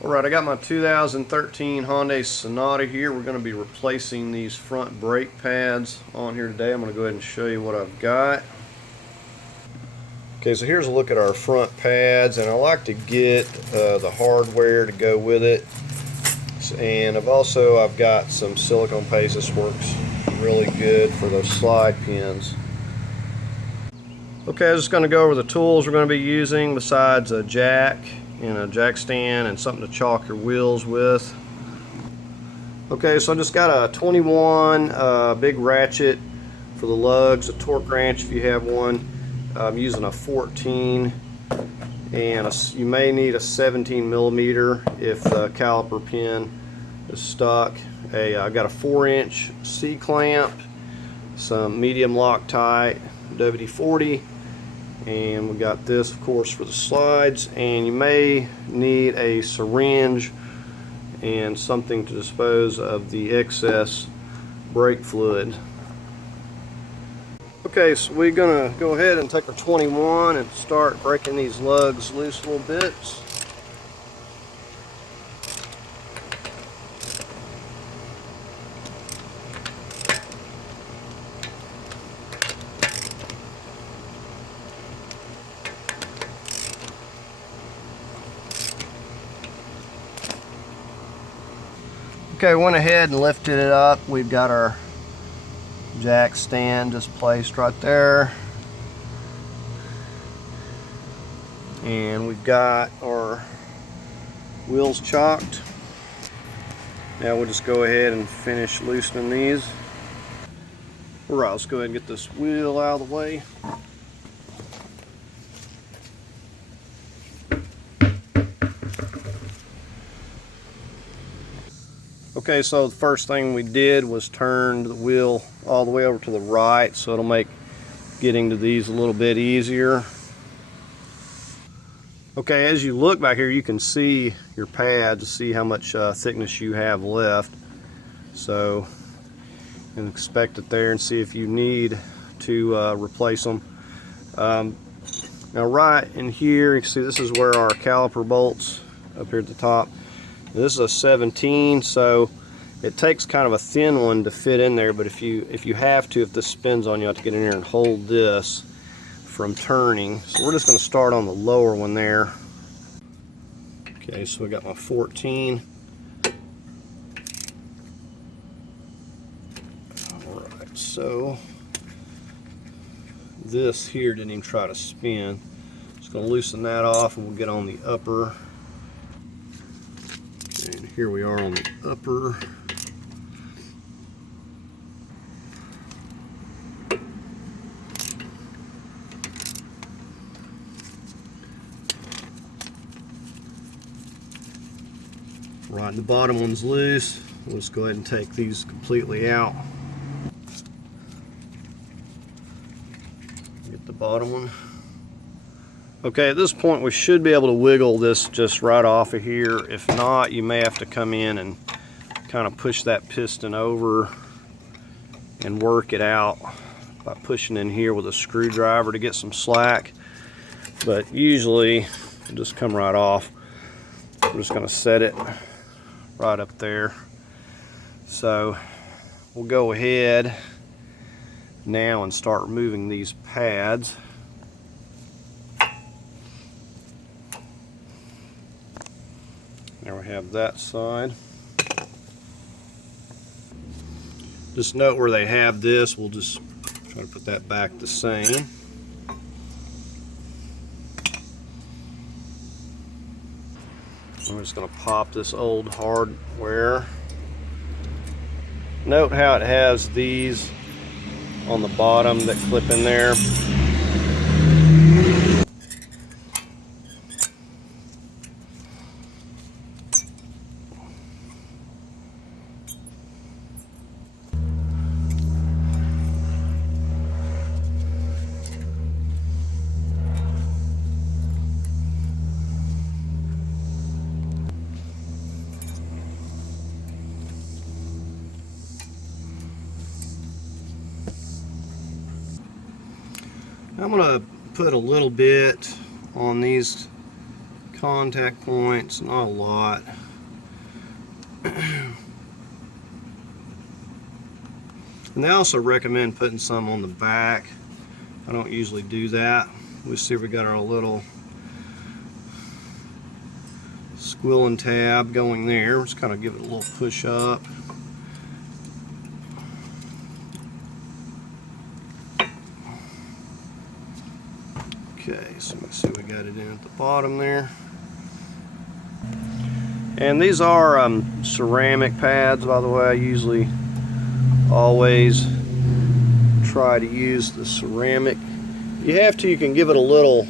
Alright, I got my 2013 Hyundai Sonata here. We're going to be replacing these front brake pads on here today. I'm going to go ahead and show you what I've got. Okay, so here's a look at our front pads, and I like to get the hardware to go with it. And I've got some silicone paste. This works really good for those slide pins. Okay, I'm just going to go over the tools we're going to be using besides a jack and a jack stand and something to chalk your wheels with. Okay, so I just got a 21 big ratchet for the lugs, a torque wrench if you have one. I'm using a 14, and you may need a 17 millimeter if the caliper pin is stuck. I got a 4-inch C-clamp, some medium Loctite WD-40, and we got this of course for the slides, and you may need a syringe and something to dispose of the excess brake fluid. Okay, so we're gonna go ahead and take our 21 and start breaking these lugs loose little bits. Okay, went ahead and lifted it up. We've got our jack stand just placed right there. And we've got our wheels chalked. Now we'll just go ahead and finish loosening these. Alright, let's go ahead and get this wheel out of the way. Okay, so the first thing we did was turn the wheel all the way over to the right, so it'll make getting to these a little bit easier. Okay, as you look back here, you can see your pads, see how much thickness you have left. So you can inspect it there and see if you need to replace them. Now right in here, you can see this is where our caliper bolts up here at the top. This is a 17, so it takes kind of a thin one to fit in there, but if you have to, if this spins on you, have to get in here and hold this from turning. So we're just going to start on the lower one there. Okay, so we got my 14. Alright, so this here didn't even try to spin. Just going to loosen that off and we'll get on the upper. And here we are on the upper. Right, the bottom one's loose. We'll just go ahead and take these completely out. Get the bottom one. Okay, at this point we should be able to wiggle this just right off of here. If not, you may have to come in and kind of push that piston over and work it out by pushing in here with a screwdriver to get some slack. But usually it'll just come right off. I'm just going to set it right up there. So we'll go ahead now and start removing these pads. There we have that side. Just note where they have this, we'll just try to put that back the same. I'm just going to pop this old hardware. Note how it has these on the bottom that clip in there. I'm going to put a little bit on these contact points, not a lot. And they also recommend putting some on the back. I don't usually do that. We'll see if we got our little squilling tab going there. Just kind of give it a little push up. Okay, so let's see, we got it in at the bottom there. And these are ceramic pads, by the way. I usually always try to use the ceramic. You have to, you can give it a little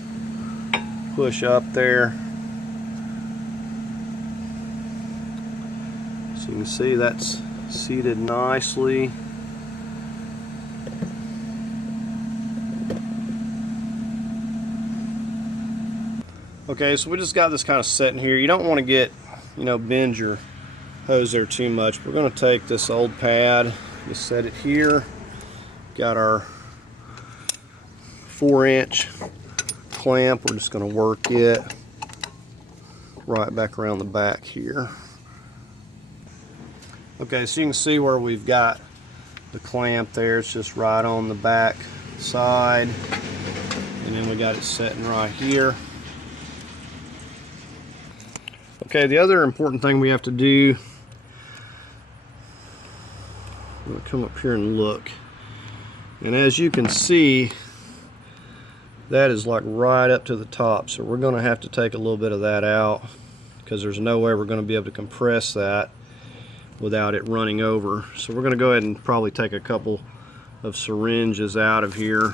push up there. So you can see that's seated nicely. Okay, so we just got this kind of setting here. You don't want to get, bend your hose there too much. We're going to take this old pad, just set it here. Got our 4-inch clamp. We're just going to work it right back around the back here. Okay, so you can see where we've got the clamp there. It's just right on the back side. And then we got it setting right here. Okay, the other important thing we have to do, I'm going to come up here and look. And as you can see, that is like right up to the top. So we're going to have to take a little bit of that out because there's no way we're going to be able to compress that without it running over. So we're going to go ahead and probably take a couple of syringes out of here.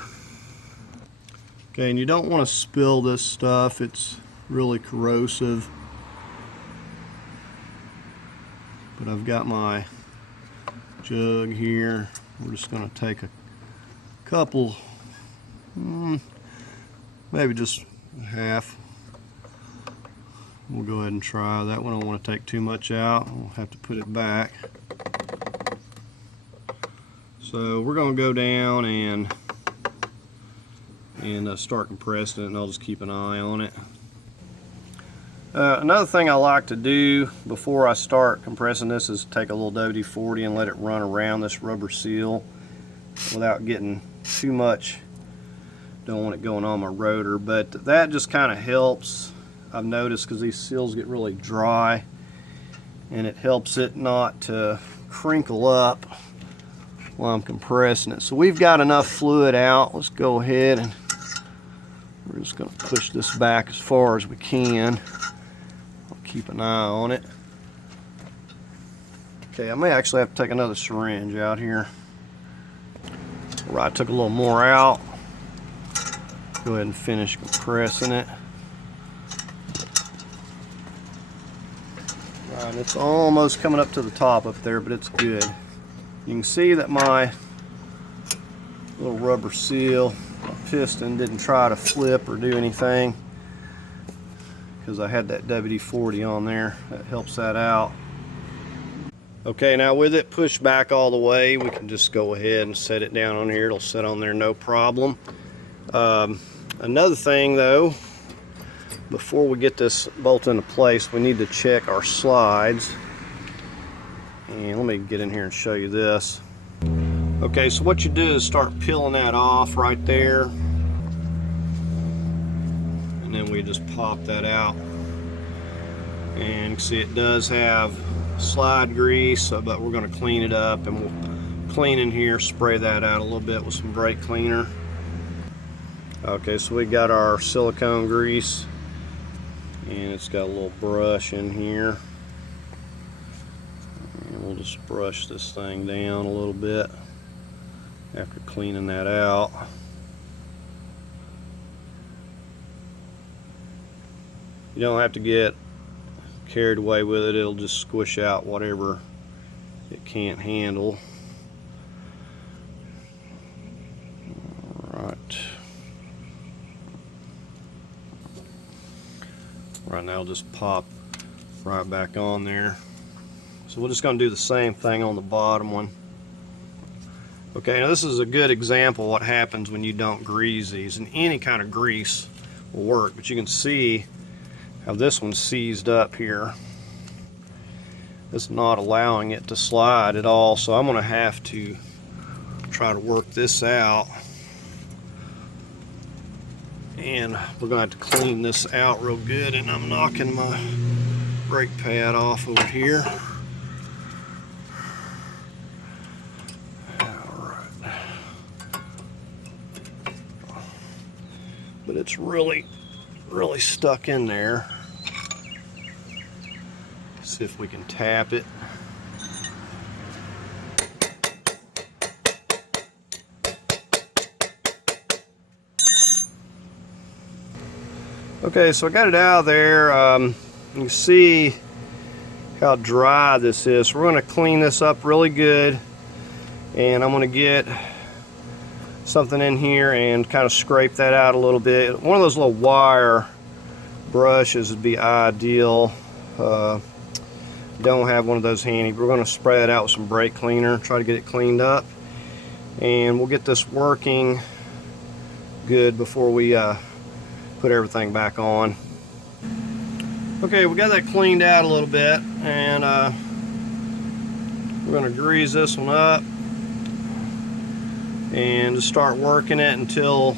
Okay, and you don't want to spill this stuff. It's really corrosive. But I've got my jug here. We're just going to take a couple, maybe just half. We'll go ahead and try that one. I don't want to take too much out. We'll have to put it back. So we're going to go down and start compressing it, and I'll just keep an eye on it. Another thing I like to do before I start compressing this is take a little WD-40 and let it run around this rubber seal without getting too much. Don't want it going on my rotor, but that just kind of helps. I've noticed because these seals get really dry, and it helps it not to crinkle up while I'm compressing it. So we've got enough fluid out. Let's go ahead and we're just going to push this back as far as we can. Keep an eye on it. Okay, I may actually have to take another syringe out here. Right, I took a little more out. Go ahead and finish compressing it. Right, it's almost coming up to the top up there, but it's good. You can see that my little rubber seal, my piston didn't try to flip or do anything, because I had that WD-40 on there. That helps that out. Okay, now with it pushed back all the way, we can just go ahead and set it down on here. It'll sit on there no problem. Another thing though, before we get this bolt into place, we need to check our slides. And let me get in here and show you this. Okay, so what you do is start peeling that off right there. Then we just pop that out, and you can see it does have slide grease, but we're going to clean it up, and we'll clean in here, spray that out a little bit with some brake cleaner. Okay, so we got our silicone grease, and it's got a little brush in here, and we'll just brush this thing down a little bit after cleaning that out. You don't have to get carried away with it. It'll just squish out whatever it can't handle. Alright. Right now I'll just pop right back on there. So we're just going to do the same thing on the bottom one. Okay, now this is a good example of what happens when you don't grease these. And any kind of grease will work, but you can see how this one's seized up here. It's not allowing it to slide at all, so I'm going to have to try to work this out. And we're going to have to clean this out real good, and I'm knocking my brake pad off over here. Alright. But it's really stuck in there. See if we can tap it. Okay, so I got it out of there. You can see how dry this is. We're going to clean this up really good, and I'm going to get something in here and kind of scrape that out a little bit. One of those little wire brushes would be ideal. Don't have one of those handy. We're going to spray it out with some brake cleaner, try to get it cleaned up, and we'll get this working good before we put everything back on. Okay, we got that cleaned out a little bit, and we're going to grease this one up and just start working it until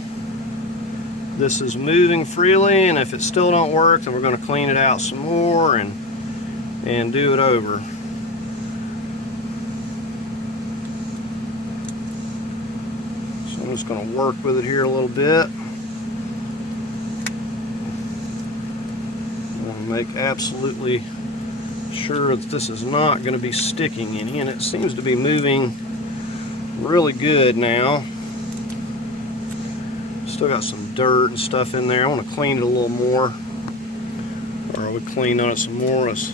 this is moving freely, and if it still don't work, then we're going to clean it out some more and do it over. So I'm just going to work with it here a little bit. Make absolutely sure that this is not going to be sticking any, and it seems to be moving really good now. Still got some dirt and stuff in there. I want to clean it a little more, or we clean on it some more. Let's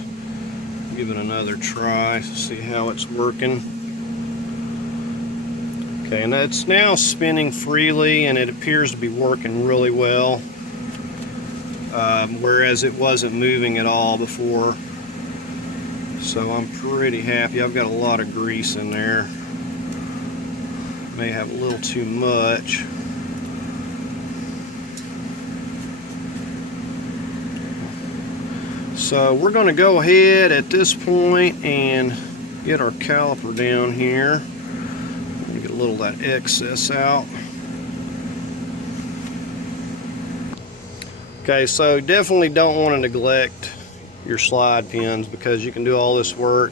give it another try to see how it's working. Okay, and it's now spinning freely, and it appears to be working really well. Whereas it wasn't moving at all before. So I'm pretty happy. I've got a lot of grease in there. May have a little too much. So we're going to go ahead at this point and get our caliper down here. Get a little of that excess out. Okay, so definitely don't want to neglect your slide pins, because you can do all this work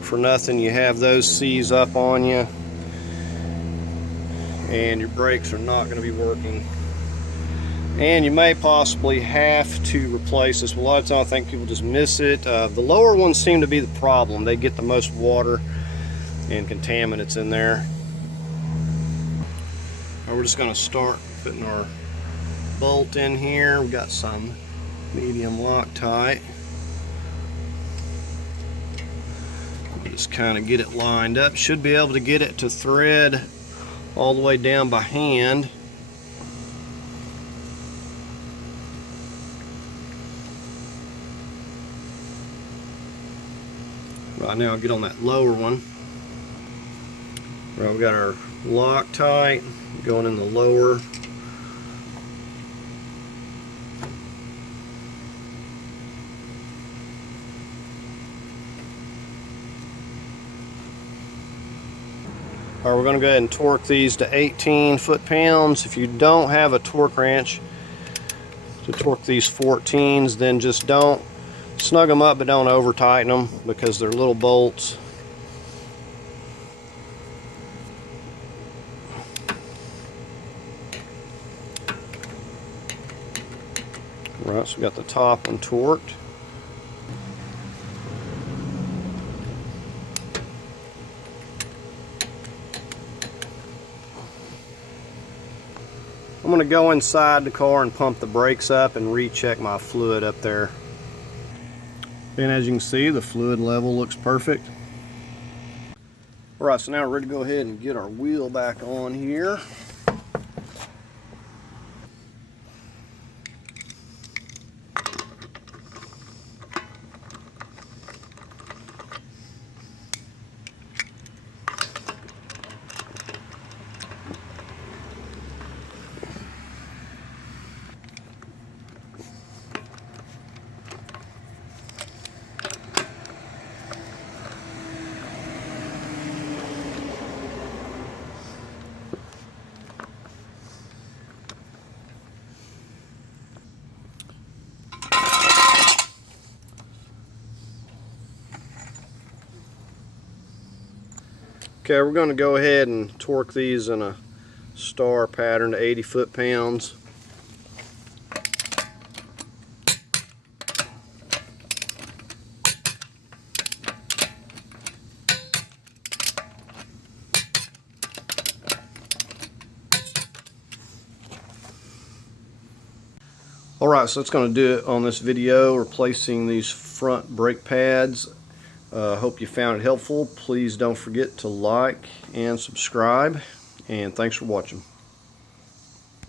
for nothing. You have those seize up on you, and your brakes are not going to be working. And you may possibly have to replace this. A lot of times I think people just miss it. The lower ones seem to be the problem. They get the most water and contaminants in there. Now we're just going to start putting our bolt in here. We've got some medium Loctite. Just kind of get it lined up. Should be able to get it to thread all the way down by hand. Right now I'll get on that lower one. Right, we got our Loctite going in the lower. Alright, we're going to go ahead and torque these to 18 foot-pounds. If you don't have a torque wrench to torque these 14s, then just don't snug them up, but don't over tighten them, because they're little bolts. Right, so we got the top one torqued. I'm going to go inside the car and pump the brakes up and recheck my fluid up there. And as you can see, the fluid level looks perfect. Alright, so now we're ready to go ahead and get our wheel back on here. Okay, we're going to go ahead and torque these in a star pattern to 80 foot-pounds. Alright, so that's going to do it on this video, replacing these front brake pads. Hope you found it helpful. Please don't forget to like and subscribe, and thanks for watching.